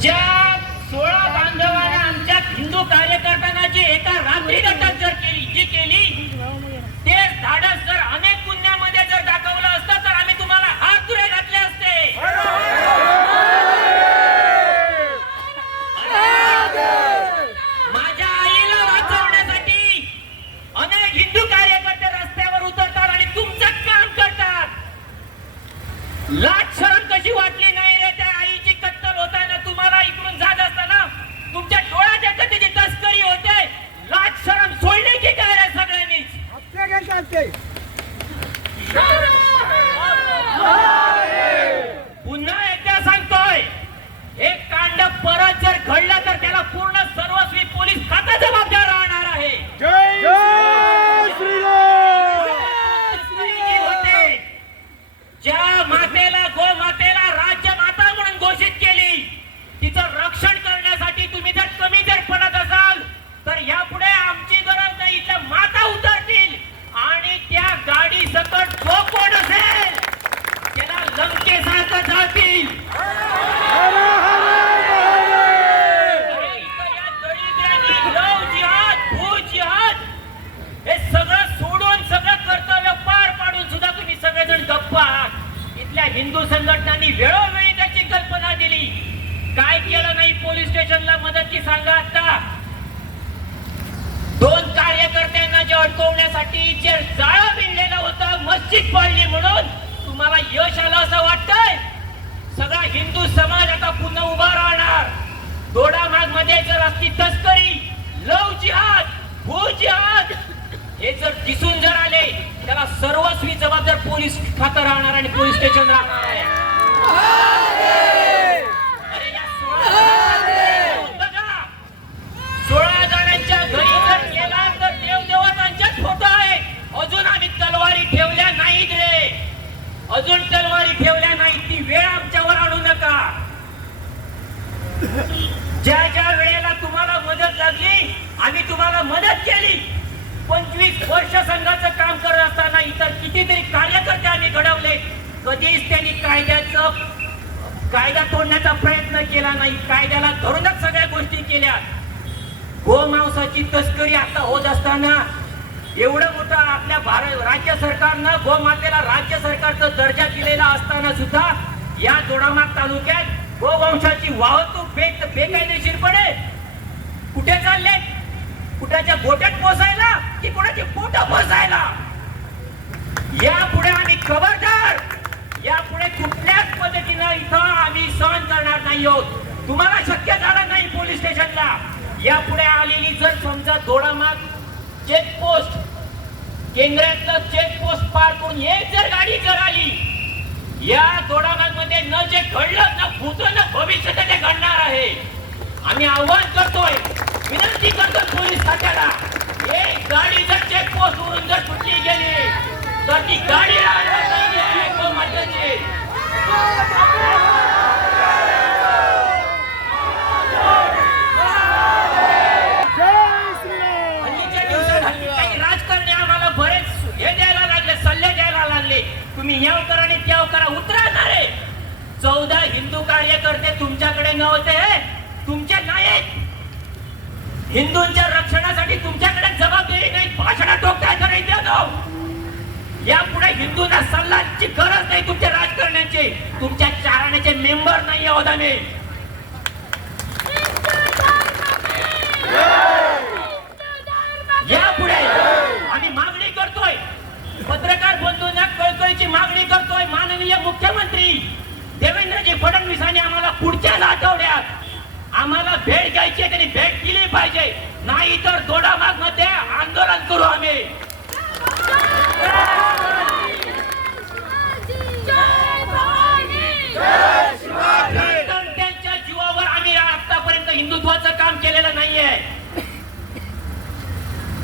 ज्या सोळा बांधवांना आमच्या हिंदू कार्यकर्त्यांना जी एका रात्री घटक जर केली जी केली ते धाडस जर अनेक पुण्यामध्ये जर दाखवलं असतं तर आम्ही तुम्हाला हात तुरे घातले असते. माझ्या आईला वाचवण्यासाठी अनेक हिंदू कार्यकर्ते रस्त्यावर उतरतात आणि तुमचं काम करतात. लाज शरम कशी वाटली नाही रे त्या आईची कत्तल होताना तुम्हाला इकडून जात असताना तुमच्या डोळ्याच्या कथेची तस्करी होते लाज शरम सोडली की काय रे सगळ्यांनीच पुन्हा एकदा सांगतोय हे कांड परत जर घडलं तर त्याला पूर्ण सर्वस्वी पोलीस खातं जबाबदार राहणार आहे तस्करी जी होते ज्या मातेला गो मातेला राज्य माता म्हणून घोषित केली तिचं रक्षण करण्यासाठी तुम्ही जर कमी जर पडत असाल तर यापुढे आमची गरज नाही इथल्या माता उतरतील आणि त्या गाडी सकट जो कोण असेल त्याला लंकेसारखं जातील अरे इथं या दरिद्रांनी लव जिहाद भू जिहाद हे सगळं सोडून सगळं कर्तव्य पार पाडून सुद्धा तुम्ही सगळेजण गप्प आहात इथल्या हिंदू संघटनांनी वेळोवेळी त्याची कल्पना दिली काय केलं नाही पोलीस स्टेशनला मदतची सांगा आता. दोन कार्यकर्त्यांना जे अडकवण्यासाठी जे जाळं भिडलेलं होतं मस्जिद पडली म्हणून तुम्हाला यश आलं असं वाटतंय? सगळा हिंदू समाज आता पुन्हा उभा राहणार. दोडामागमध्ये जर असती तस्करी लव जिहाद भू जिहाद हे जर दिसून जर आले त्याला सर्वस्वी जबाबदार पोलीस खातं राहणार आणि पोलीस स्टेशन राहणार आहे अरे या सोळा बघा सोळा जणांच्या घरी जर गेला तर देवदेवतांच्याच फोटो आहे अजून आम्ही तलवारी ठेवल्या नाहीत रे अजून तलवारी ठेवल्या नाही ती वेळ आमच्यावर आणू नका. ज्या ज्या वेळेला तुम्हाला मदत लागली आम्ही तुम्हाला मदत केली. पंचवीस वर्ष संघाचं काम करत असताना इतर कितीतरी कार्यकर्ते आम्ही घडवले. कधीच त्यांनी कायद्याचं कायदा तोडण्याचा प्रयत्न केला नाही. कायद्याला धरूनच सगळ्या गोष्टी केल्या. गोमांसाची तस्करी आता होत असताना एवढं मोठं आपल्या भारत राज्य सरकारनं गोमातेला राज्य सरकारचा दर्जा दिलेला असताना सुद्धा या जोडामाग तालुक्यात गोवंशाची वाहतूक बेक बेकायदेशीरपणे कुठे चालले? कुठाच्या गोट्यात पोसायला की कुणाची पोट पोसायला यापुढे आम्ही खबरदार. यापुढे कुठल्याच पद्धतीनं इथं आम्ही सहन करणार नाही आहोत. तुम्हाला शक्य झालं नाही पोलीस स्टेशनला. यापुढे आलेली जर समजा जोडामाग चेकपोस्ट. केंद्रातलं चेकपोस्ट पार करून एक जर गाडी जर आली. या दोडामाग न जे घडलं न भूत न भविष्य ते घडणार आहे. आम्ही आव्हान करतोय. विनंती करतो पोलीस खात्याला एक गाडी जर चेकपोस्ट वरून जर सुटली गेली तर ती गाडी राहणार नाहीये गोमातेची. हल्लीच्या दिवसात हल्ली काही राजकारणी आम्हाला बरेच हे द्यायला लागले सल्ले द्यायला लागले तुम्ही याव करा आणि त्याव करा उतरणार आहे चौदा हिंदू कार्यकर्ते तुमच्याकडे नव्हते तुमचे नाहीत हिंदूंच्या रक्षणासाठी तुमच्याकडे जबाबदारी नाही भाषण टोकायचं नाही यापुढे हिंदूंना सल्लाची गरज नाही तुमच्या राजकारण्याची. तुमच्या चारण्याचे मेंबर नाही आहोत आम्ही. यापुढे आम्ही मागणी करतोय. पत्रकार बंधूंना कळकळीची मागणी करतोय माननीय मुख्यमंत्री. देवेंद्रजी फडणवीसांनी आम्हाला पुढच्याच आठवड्यात आम्हाला भेट घ्यायची त्यांनी भेट दिली पाहिजे. नाही तर दोडाबागमध्ये आंदोलन करू आम्ही. त्यांच्या जीवावर आम्ही आतापर्यंत हिंदुत्वाचं काम केलेलं नाहीये.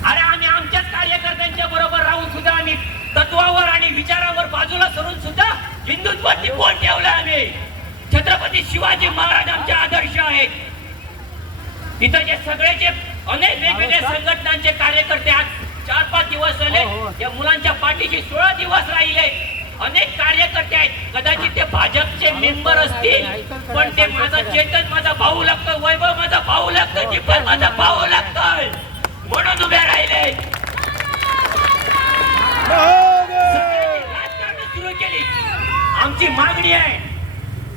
अरे आम्ही आमच्याच कार्यकर्त्यांच्या बरोबर राहून सुद्धा आम्ही तत्वावर आणि विचारावर बाजूला सरून सुद्धा हिंदुत्वाची टिकवून छत्रपती शिवाजी महाराज आमचे आदर्श आहेत. तिथं जे सगळे जे अनेक वेगवेगळ्या संघटनांचे कार्यकर्ते आज चार पाच दिवस झाले. या मुलांच्या पाठीशी सोळा दिवस राहिले. अनेक कार्यकर्ते आहेत. कदाचित ते भाजपचे मेंबर असतील. पण ते माझा चेतन माझा भाऊ भाऊजी पण माझा भाऊ लागतोय म्हणून उभ्या राहिले. राजकारण सुरू केली. आमची मागणी आहे.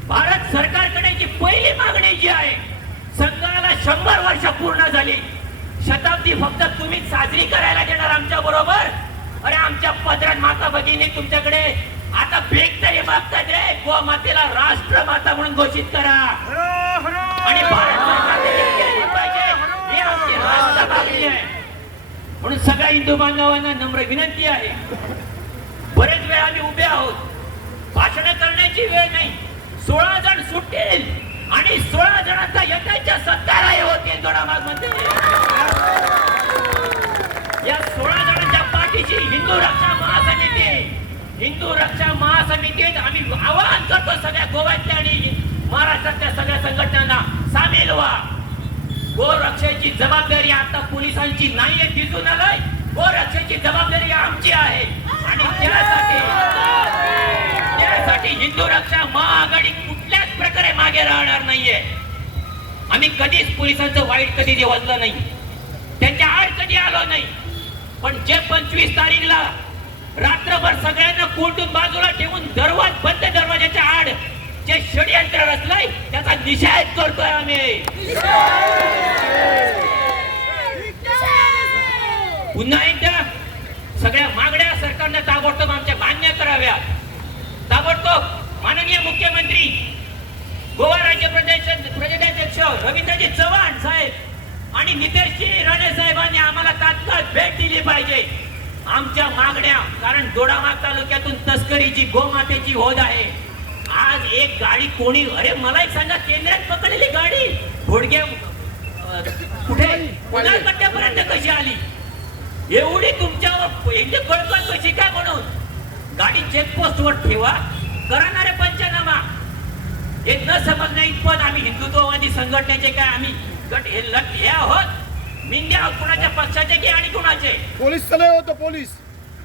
भारत सरकारकडे जी पहिली मागणी जी आहे संघाला शंभर वर्ष पूर्ण झाली. शताब्दी फक्त तुम्ही साजरी करायला देणार आमच्या बरोबर. अरे आमच्या पदरात माता भगिनी तुमच्याकडे. आता भेट तरी मागतात रे. गोमातेला राष्ट्रमाता म्हणून घोषित करा. आणि भारत म्हणून सगळ्या हिंदू बांधवांना नम्र विनंती आहे. बरेच वेळा आम्ही उभे आहोत. भाषण करण्याची वेळ नाही. सोळा जण सुटतील आणि सोळा जणांचा यथाच्या सत्तारा होतील दोडामागमध्ये या सोळा जणांच्या पाठीशी हिंदू रक्षा महासमिती. हिंदू रक्षा महासमितीत आम्ही आवाहन करतो सगळ्या गोव्यातल्या आणि महाराष्ट्रातल्या सगळ्या संघटनांना सामील व्हा. गोरक्षेची जबाबदारी आता पोलिसांची नाहीये दिसून आलंय. गोरक्षेची जबाबदारी आमची आहे. आणि त्यासाठी त्यासाठी हिंदू रक्षा महाआघाडी कुठल्याच प्रकारे मागे राहणार नाहीये. आम्ही कधीच पोलिसांचं वाईट कधी दिवसलं नाही. त्यांच्या आड कधी आलो नाही. पण जे पंचवीस तारीखला रात्रभर सगळ्यांना कोटून बाजूला ठेवून दरवाज बंद दरवाजाच्या आड जे षडयंत्र रचलंय त्याचा निषेध करतोय आम्ही. पुन्हा एकदा सगळ्या मागण्या सरकारने ताबडतोब आमच्या मान्य कराव्या ताबडतोब माननीय मुख्यमंत्री गोवा राज्य प्रदेश प्रदेशाध्यक्ष रवींद्रजी चव्हाण साहेब आणि नितेशजी राणे साहेबांनी आम्हाला तात्काळ भेट दिली पाहिजे. आमच्या मागण्या कारण दोडामाग तालुक्यातून तस्करीची गोमातेची होद आहे. आज एक गाडी कोणी अरे मला एक सांगा केंद्रात पकडलेली गाडी? घोडगे कुठे? पट्ट्यापर्यंत कशी आली? एवढी तुमच्यावर कळकळ कशी काय म्हणून? गाडी चेकपोस्ट वर ठेवा. करणारे पंचनामा. हे न समजण्या इतपत आम्ही हिंदुत्ववादी संघटनेचे काय आम्ही गट हे लट हे आहोत? मिंद्या आहोत कुणाच्या पक्षाचे की आणि कुणाचे? पोलीस चालव होतं पोलीस.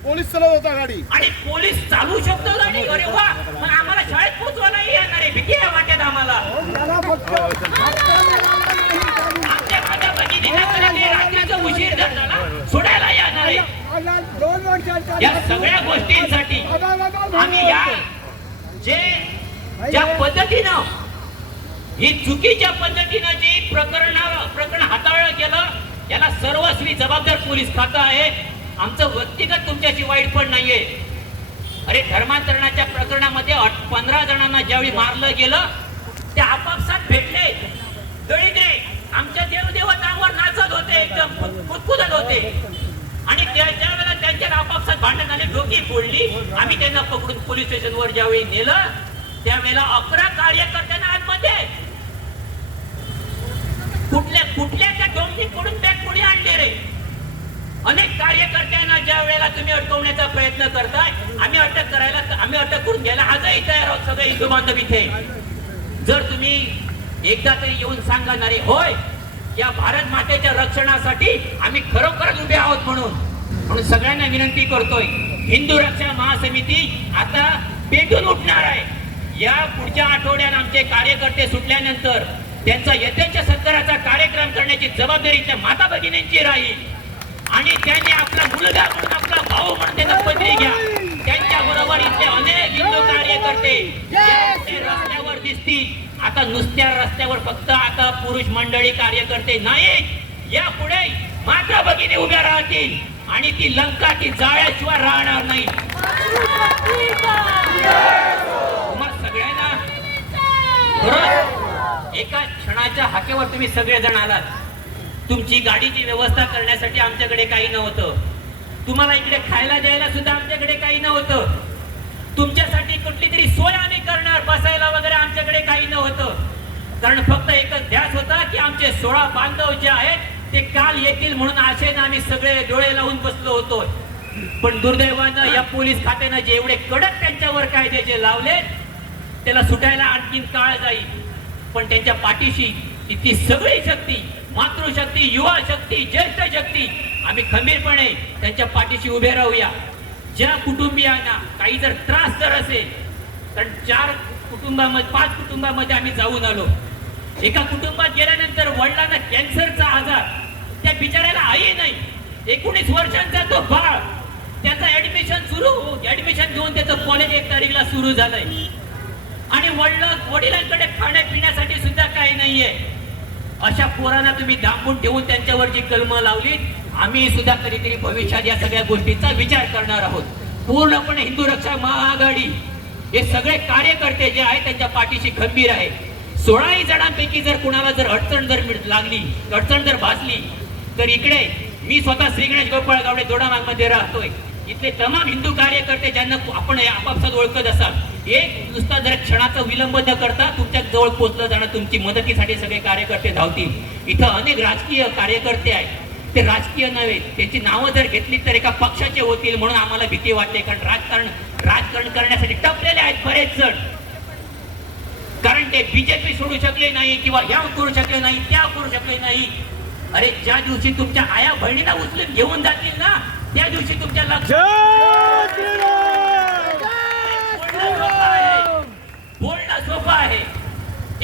पोलीस चालवत होता गाडी. आणि पोलीस चालू शकतो गाडी? अरे वा मग आम्हाला शाळेत पोहोचवायला येणार आहे भीती आहे वाटत आम्हाला आमच्या माझ्या भगिनीला कधी रात्रीचा उशीर जर झाला सोडायला येणार आहे या सगळ्या गोष्टींसाठी आम्ही या जे ज्या पद्धतीनं ही चुकीच्या पद्धतीनं जी प्रकरण प्रकरण हाताळलं गेलं याला सर्वस्वी जबाबदार पोलीस खातं आहे. आमचं व्यक्तिगत तुमच्याशी वाईट पण नाहीये. अरे धर्मांतरणाच्या प्रकरणामध्ये पंधरा जणांना ज्यावेळी मारलं गेलं ते आपापसात भेटले. दळिद्रे आमच्या देवदेवतांवर नाचत होते एकदम कुद- कुदकुदत होते. आणि त्या ज्या वेळेला त्यांच्या आपापसात भांडण झाले डोकी फोडली. आम्ही त्यांना पकडून पोलीस स्टेशनवर ज्यावेळी नेलं त्यावेळेला अकरा कार्यकर्त्यांना आतमध्ये कुठल्या कुठल्या त्या डोंगरीकडून बॅग कोणी आणले रे? अनेक कार्यकर्त्यांना ज्या वेळेला तुम्ही अडकवण्याचा प्रयत्न करताय आम्ही अटक करायला आम्ही अटक करून घ्यायला आजही तयार आहोत सगळे हिंदू बांधव इथे. जर तुम्ही एकदा तरी येऊन सांगा आहे, होय या भारत मातेच्या रक्षणासाठी आम्ही खरोखरच उभे आहोत म्हणून. म्हणून सगळ्यांना विनंती करतोय हिंदू रक्षा महासमिती आता पेटून उठणार आहे. या पुढच्या आठवड्यात आमचे कार्यकर्ते सुटल्यानंतर त्यांचा यथेच्या सत्तराचा कार्यक्रम करण्याची जबाबदारी त्या माता भगिनींची राहील. आणि त्यांनी आपला मुलगा म्हणून आपला भाऊ म्हणून त्यांना पदवी घ्या. त्यांच्या बरोबर इथले अनेक हिंदू कार्यकर्ते रस्त्यावर दिसतील. आता नुसत्या रस्त्यावर फक्त आता पुरुष मंडळी कार्यकर्ते नाही यापुढे माता भगिनी उभ्या राहतील. आणि ती लंका ती जाळ्याशिवाय राहणार नाही. तुम्हा सगळ्यांना खरंच एका क्षणाच्या हाकेवर तुम्ही सगळेजण आलात. तुमची गाडीची व्यवस्था करण्यासाठी आमच्याकडे काही नव्हतं. तुम्हाला इकडे खायला द्यायला सुद्धा आमच्याकडे काही नव्हतं. तुमच्यासाठी कुठली तरी सोय आम्ही करणार बसायला वगैरे आमच्याकडे काही नव्हतं. कारण फक्त एकच ध्यास होता की आमचे सोळा बांधव जे आहेत ते काल येतील म्हणून आशेनं आम्ही सगळे डोळे लावून बसलो होतो पण दुर्दैवानं या पोलीस खात्यानं जे एवढे कडक त्यांच्यावर कायद्याचे लावले त्याला सुटायला आणखीन काळ जाईल. पण त्यांच्या पाठीशी ती सगळी शक्ती मातृशक्ती युवा शक्ती ज्येष्ठ शक्ती आम्ही खंबीरपणे त्यांच्या पाठीशी उभे राहूया. ज्या कुटुंबियांना काही जर त्रास जर असेल कारण चार कुटुंबामध्ये पाच कुटुंबामध्ये आम्ही जाऊन आलो. एका कुटुंबात गेल्यानंतर वडिलांना कॅन्सरचा आजार बिचाऱ्याला आई नाही. एकोणीस वर्षांचा तो बाळ. त्याचं ऍडमिशन सुरू. ऍडमिशन घेऊन त्याचं कॉलेज एक तारीखला सुरू झालंय. आणि वडील वडिलांकडे खाण्यापिण्यासाठी सुद्धा काही नाहीये. अशा पोरांना तुम्ही दाबून ठेवून त्यांच्यावर जी कलम लावली आम्ही सुद्धा कधीतरी भविष्यात या सगळ्या गोष्टींचा विचार करणार आहोत. पूर्णपणे हिंदू रक्षा महाआघाडी हे सगळे कार्यकर्ते जे आहेत त्यांच्या पाठीशी खंबीर आहे. सोळाही जणांपैकी जर कुणाला जर अडचण जर मिळ- लागली अडचण जर भासली तर इकडे मी स्वतः श्री गणेश गोपाळ गावडे दोडामागमध्ये राहतोय. इथले तमाम हिंदू कार्यकर्ते ज्यांना आपण आपापसात ओळखत असाल एक नुसता जर क्षणाचा विलंब न करता तुमच्या जवळ पोहोचलं जाणं तुमची मदतीसाठी सगळे कार्यकर्ते धावतील. इथं अनेक राजकीय कार्यकर्ते आहेत. ते राजकीय नव्हे त्याची नावं जर घेतली तर एका पक्षाचे होतील म्हणून आम्हाला भीती वाटते कारण राजकारण राजकारण करण्यासाठी टपलेले आहेत बरेच जण. कारण ते बीजेपी सोडू शकले नाही किंवा ह्या करू शकले नाही त्या करू शकले नाही. अरे ज्या दिवशी तुमच्या आया बहिणीला उचलून घेऊन जातील ना त्या दिवशी तुमच्या बोलणं सोपं आहे.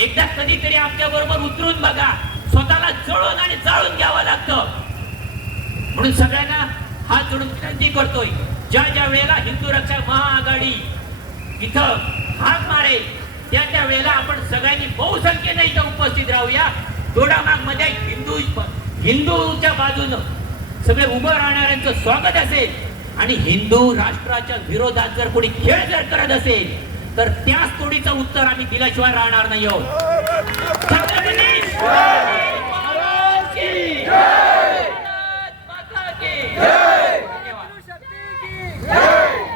एकदा कधीतरी आपल्या बरोबर उतरून बघा. स्वतःला जळून आणि जाळून घ्यावं लागतं. म्हणून सगळ्यांना हात जोडून विनंती करतोय ज्या ज्या वेळेला हिंदू रक्षा महाआघाडी इथं हाक मारे त्या त्या वेळेला आपण सगळ्यांनी बहुसंख्येने इथं उपस्थित राहूया. दोडामागमध्ये हिंदू हिंदूच्या बाजूनं सगळे उभं राहणाऱ्यांचं स्वागत असेल आणि हिंदू राष्ट्राच्या विरोधात जर कोणी खेळ जर करत असेल तर त्याच तोडीचं उत्तर आम्ही दिल्याशिवाय राहणार नाही आहोत.